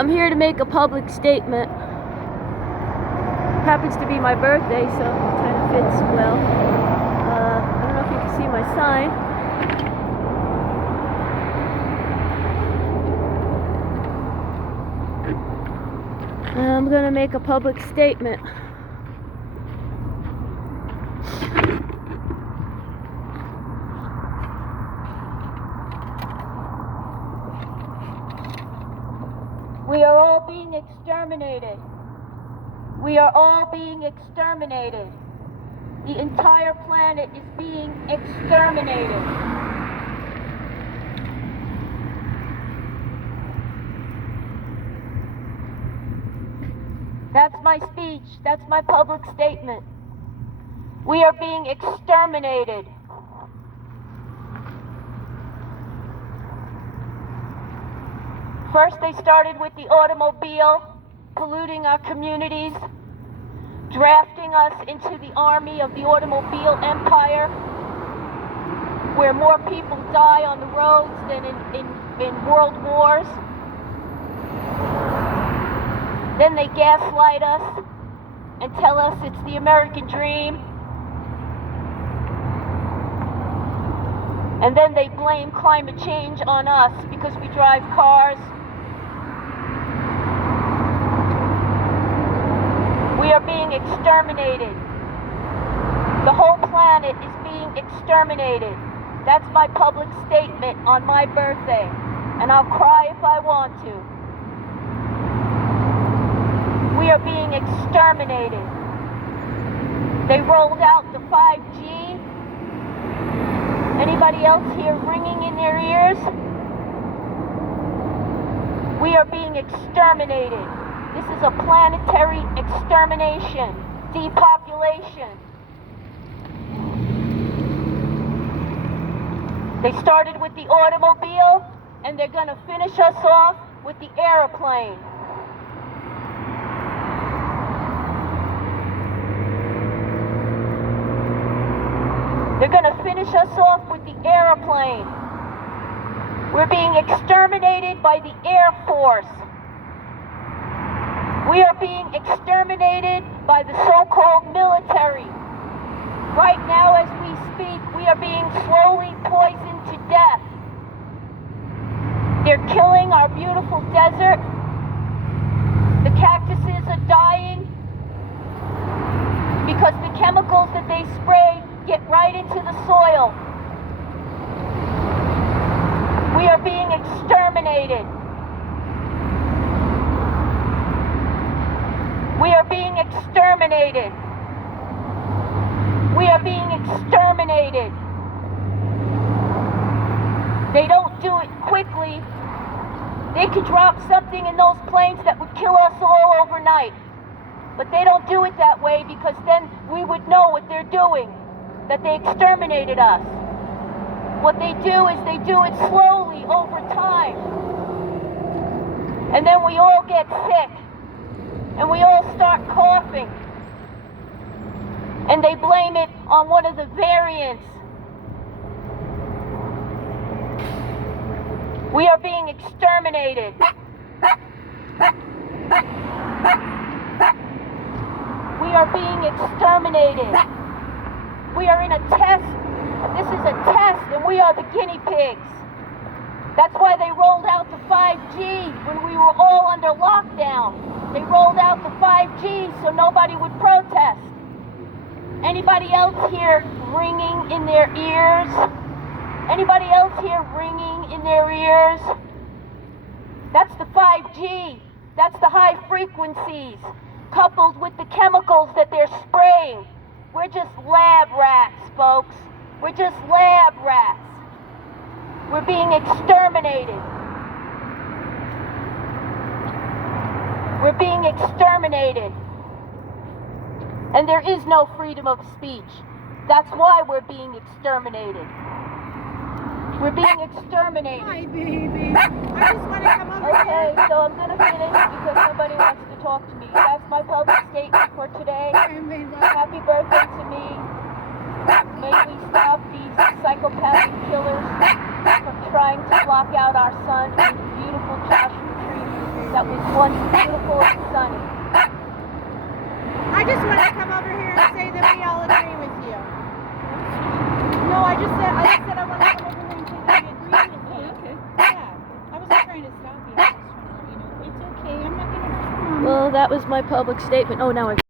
I'm here to make a public statement. Happens to be my birthday, so it kind of fits well. I don't know if you can see my sign. I'm gonna make a public statement. We are all being exterminated. We are all being exterminated. The entire planet is being exterminated. That's my speech. That's my public statement. We are being exterminated. First, they started with the automobile, polluting our communities, drafting us into the army of the automobile empire, where more people die on the roads than in world wars. Then they gaslight us and tell us it's the American dream. And then they blame climate change on us because we drive cars. We are being exterminated. The whole planet is being exterminated. That's my public statement on my birthday. And I'll cry if I want to. We are being exterminated. They rolled out the 5G. Anybody else here ringing in their ears? We are being exterminated. This is a planetary extermination, depopulation. They started with the automobile, and they're going to finish us off with the airplane. They're going to finish us off with the airplane. We're being exterminated by the Air Force. We are being exterminated by the so-called military. Right now, as we speak, we are being slowly poisoned to death. They're killing our beautiful desert. The cactuses are dying because the chemicals that they spray get right into the soil. We are being exterminated. We are being exterminated. We are being exterminated. They don't do it quickly. They could drop something in those planes that would kill us all overnight. But they don't do it that way because then we would know what they're doing, that they exterminated us. What they do is they do it slowly over time. And then we all get sick. And we all start coughing. And they blame it on one of the variants. We are being exterminated. We are being exterminated. We are in a test. This is a test, and we are the guinea pigs. That's why they rolled out the 5G when we were all under lockdown. They rolled out the 5G so nobody would protest. Anybody else here ringing in their ears? Anybody else here ringing in their ears? That's the 5G. That's the high frequencies coupled with the chemicals that they're spraying. We're just lab rats, folks. We're just lab rats. We're being exterminated. We're being exterminated. And there is no freedom of speech. That's why we're being exterminated. We're being exterminated. Hi, baby. I just want to come over Okay, here. so I'm going to finish because nobody wants to talk to me. That's my public statement for today. Happy birthday to me. May we stop these psychopathic killers from trying to block out our sun and beautiful Joshua tree. that was once beautiful and sunny. I just want to come over here and say that we all agree with you. No, I just said I want to come over here and say that we agree with you. Okay. Yeah. I wasn't trying to stop you. I was just trying to let you know. It's okay. I'm not going to. Well, that was my public statement. Oh, now I